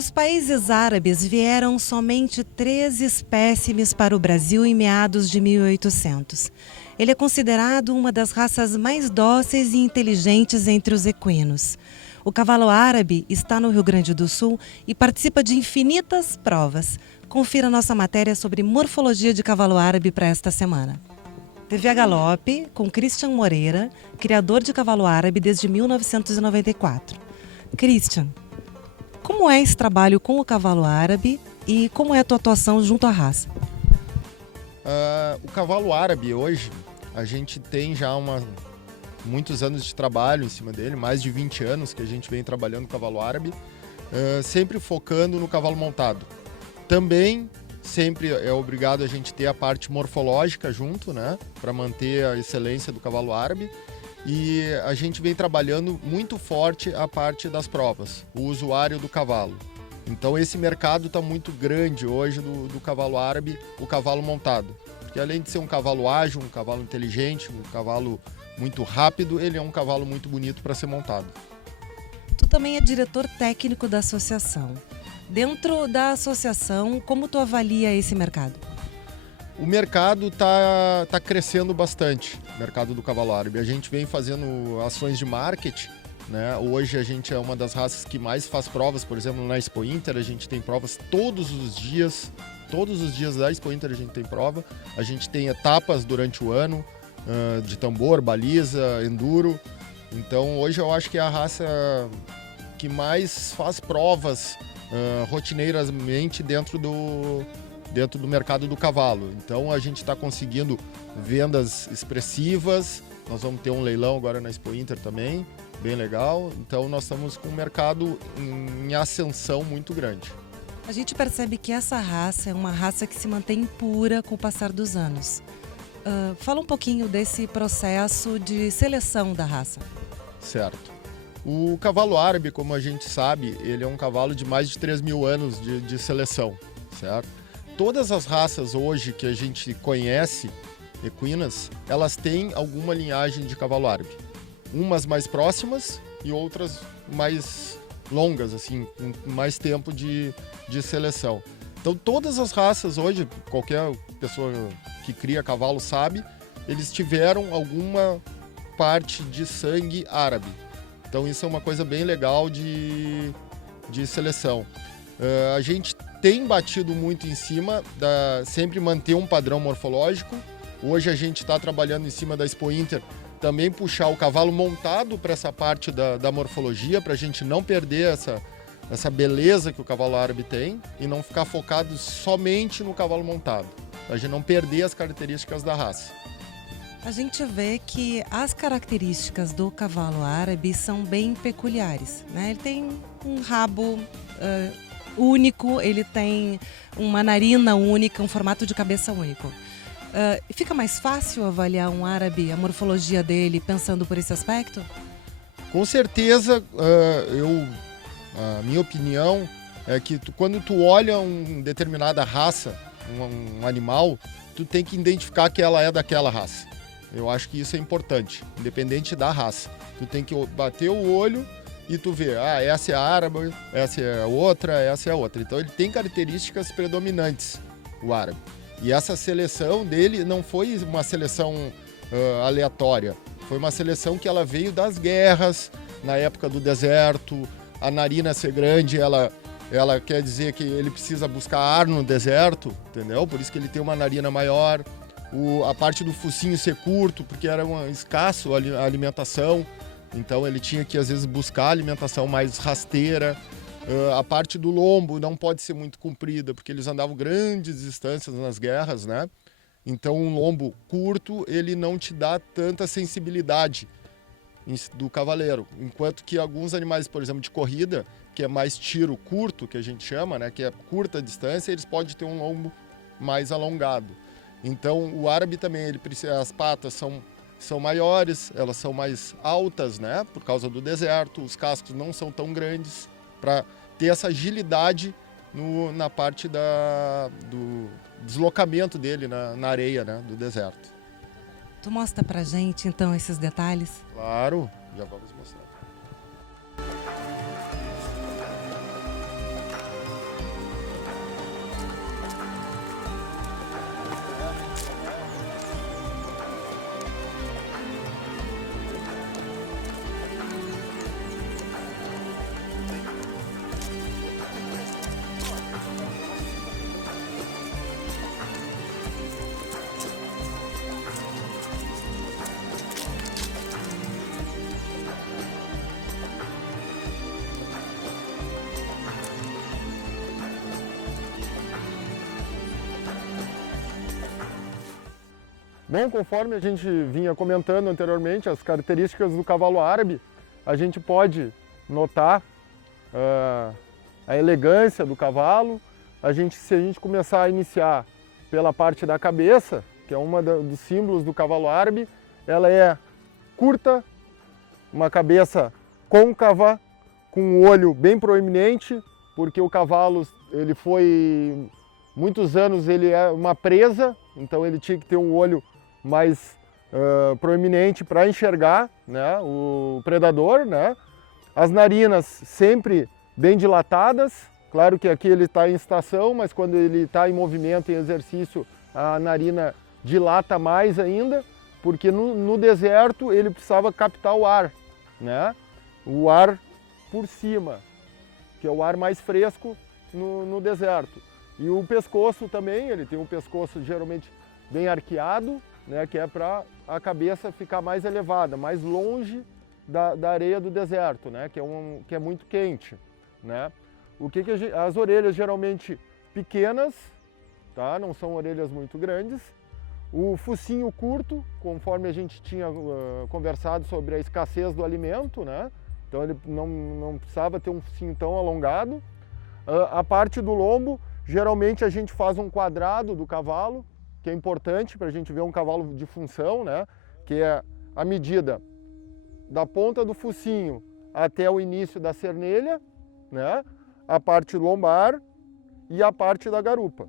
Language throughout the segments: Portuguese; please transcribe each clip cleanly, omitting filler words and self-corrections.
Dos países árabes vieram somente 3 espécimes para o Brasil em meados de 1800. Ele é considerado uma das raças mais dóceis e inteligentes entre os equinos. O cavalo árabe está no Rio Grande do Sul e participa de infinitas provas. Confira nossa matéria sobre morfologia de cavalo árabe para esta semana. TV a Galope, com Christian Moreira, criador de cavalo árabe desde 1994. Christian, como é esse trabalho com o cavalo árabe e como é a tua atuação junto à raça? O cavalo árabe hoje, a gente tem já muitos anos de trabalho em cima dele, mais de 20 anos que a gente vem trabalhando com o cavalo árabe, sempre focando no cavalo montado. Também sempre é obrigado a gente ter a parte morfológica junto, né, para manter a excelência do cavalo árabe. E a gente vem trabalhando muito forte a parte das provas, o usuário do cavalo. Então esse mercado está muito grande hoje do cavalo árabe, o cavalo montado. Porque além de ser um cavalo ágil, um cavalo inteligente, um cavalo muito rápido, ele é um cavalo muito bonito para ser montado. Tu também é diretor técnico da associação. Dentro da associação, como tu avalia esse mercado? O mercado tá crescendo bastante, o mercado do cavalo árabe. A gente vem fazendo ações de marketing, né? Hoje a gente é uma das raças que mais faz provas, por exemplo, na Expo Inter a gente tem provas todos os dias da Expo Inter a gente tem prova. A gente tem etapas durante o ano, de tambor, baliza, enduro. Então hoje eu acho que é a raça que mais faz provas rotineiramente dentro do mercado do cavalo. Então a gente está conseguindo vendas expressivas. Nós vamos ter um leilão agora na Expo Inter também, bem legal. Então nós estamos com um mercado em ascensão muito grande. A gente percebe que essa raça é uma raça que se mantém pura com o passar dos anos. Fala um pouquinho desse processo de seleção da raça. Certo. O cavalo árabe, como a gente sabe, ele é um cavalo de mais de 3.000 anos de seleção, certo? Todas as raças hoje que a gente conhece, equinas, elas têm alguma linhagem de cavalo árabe. Umas mais próximas e outras mais longas, assim, com mais tempo de seleção. Então todas as raças hoje, qualquer pessoa que cria cavalo sabe, eles tiveram alguma parte de sangue árabe. Então isso é uma coisa bem legal de seleção. A gente tem batido muito em cima, sempre manter um padrão morfológico. Hoje a gente está trabalhando em cima da Expo Inter, também puxar o cavalo montado para essa parte da morfologia, para a gente não perder essa beleza que o cavalo árabe tem e não ficar focado somente no cavalo montado, para a gente não perder as características da raça. A gente vê que as características do cavalo árabe são bem peculiares, né? Ele tem um rabo único, ele tem uma narina única, um formato de cabeça único. Fica mais fácil avaliar um árabe, a morfologia dele, pensando por esse aspecto? Com certeza, a minha opinião é que quando tu olha uma determinada raça, um animal, tu tem que identificar que ela é daquela raça. Eu acho que isso é importante, independente da raça. Tu tem que bater o olho e tu vê, essa é a árabe, essa é a outra, essa é a outra. Então ele tem características predominantes, o árabe. E essa seleção dele não foi uma seleção aleatória. Foi uma seleção que ela veio das guerras, na época do deserto. A narina ser grande, ela quer dizer que ele precisa buscar ar no deserto, entendeu? Por isso que ele tem uma narina maior. A parte do focinho ser curto, porque era escasso a alimentação. Então ele tinha que, às vezes, buscar alimentação mais rasteira. A parte do lombo não pode ser muito comprida, porque eles andavam grandes distâncias nas guerras, né? Então um lombo curto, ele não te dá tanta sensibilidade do cavaleiro. Enquanto que alguns animais, por exemplo, de corrida, que é mais tiro curto, que a gente chama, né? Que é curta distância, eles podem ter um lombo mais alongado. Então o árabe também, as patas são maiores, elas são mais altas, né? Por causa do deserto, os cascos não são tão grandes, para ter essa agilidade na parte do deslocamento dele na areia, né? Do deserto. Tu mostra pra gente, então, esses detalhes? Claro, já vamos mostrar. Bom, conforme a gente vinha comentando anteriormente, as características do cavalo árabe, a gente pode notar a elegância do cavalo. Se a gente começar a iniciar pela parte da cabeça, que é uma dos símbolos do cavalo árabe, ela é curta, uma cabeça côncava, com um olho bem proeminente, porque o cavalo, ele foi, muitos anos ele é uma presa, então ele tinha que ter um olho mais proeminente para enxergar, né, o predador, né? As narinas sempre bem dilatadas, claro que aqui ele está em estação, mas quando ele está em movimento, em exercício, a narina dilata mais ainda, porque no deserto ele precisava captar o ar, né? O ar por cima, que é o ar mais fresco no deserto. E o pescoço também, ele tem um pescoço geralmente bem arqueado, né, que é para a cabeça ficar mais elevada, mais longe da areia do deserto, né, que é muito quente, né. As orelhas geralmente pequenas, tá, não são orelhas muito grandes. O focinho curto, conforme a gente tinha conversado sobre a escassez do alimento, né, então ele não precisava ter um focinho tão alongado. A parte do lombo, geralmente a gente faz um quadrado do cavalo, que é importante para a gente ver um cavalo de função, né? Que é a medida da ponta do focinho até o início da cernelha, né? A parte lombar e a parte da garupa.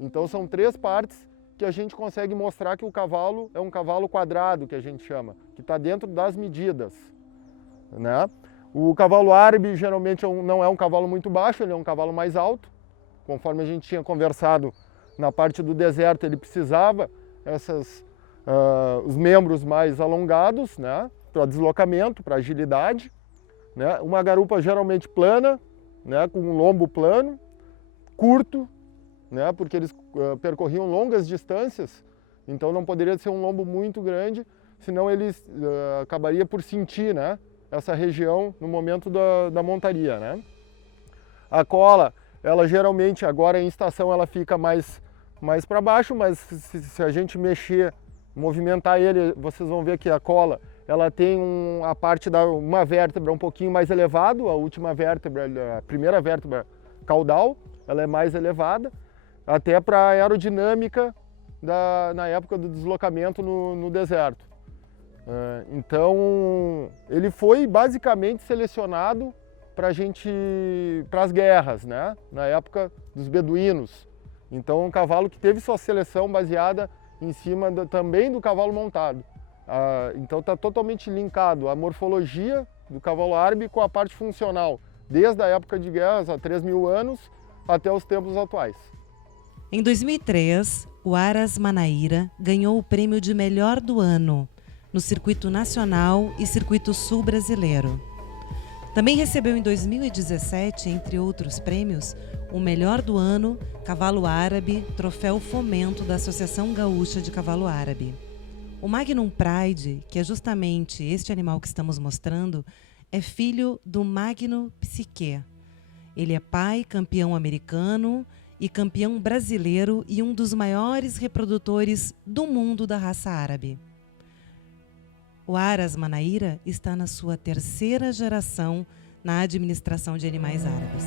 Então são 3 partes que a gente consegue mostrar que o cavalo é um cavalo quadrado, que a gente chama, que está dentro das medidas, né? O cavalo árabe geralmente não é um cavalo muito baixo, ele é um cavalo mais alto, conforme a gente tinha conversado. Na parte do deserto ele precisava os membros mais alongados, né, para deslocamento, para agilidade, né, uma garupa geralmente plana, né, com um lombo plano, curto, né, porque eles percorriam longas distâncias, então não poderia ser um lombo muito grande, senão eles acabaria por sentir, né, essa região no momento da montaria, né. A cola, ela geralmente agora em estação ela fica mais para baixo, mas se a gente mexer, movimentar ele, vocês vão ver que a cola ela tem a parte uma vértebra um pouquinho mais elevado, a última vértebra, a primeira vértebra caudal, ela é mais elevada, até para a aerodinâmica na época do deslocamento no deserto. Então ele foi basicamente selecionado para as guerras, né? Na época dos beduínos. Então, um cavalo que teve sua seleção baseada em cima também do cavalo montado. Então, está totalmente linkado a morfologia do cavalo árabe com a parte funcional, desde a época de guerras, há 3.000 anos, até os tempos atuais. Em 2003, o Aras Manaíra ganhou o prêmio de melhor do ano no Circuito Nacional e Circuito Sul Brasileiro. Também recebeu em 2017, entre outros prêmios, o melhor do ano, Cavalo Árabe, Troféu Fomento da Associação Gaúcha de Cavalo Árabe. O Magnum Pride, que é justamente este animal que estamos mostrando, é filho do Magnum Psique. Ele é pai, campeão americano e campeão brasileiro e um dos maiores reprodutores do mundo da raça árabe. O Aras Manaíra está na sua 3ª geração na administração de animais árabes.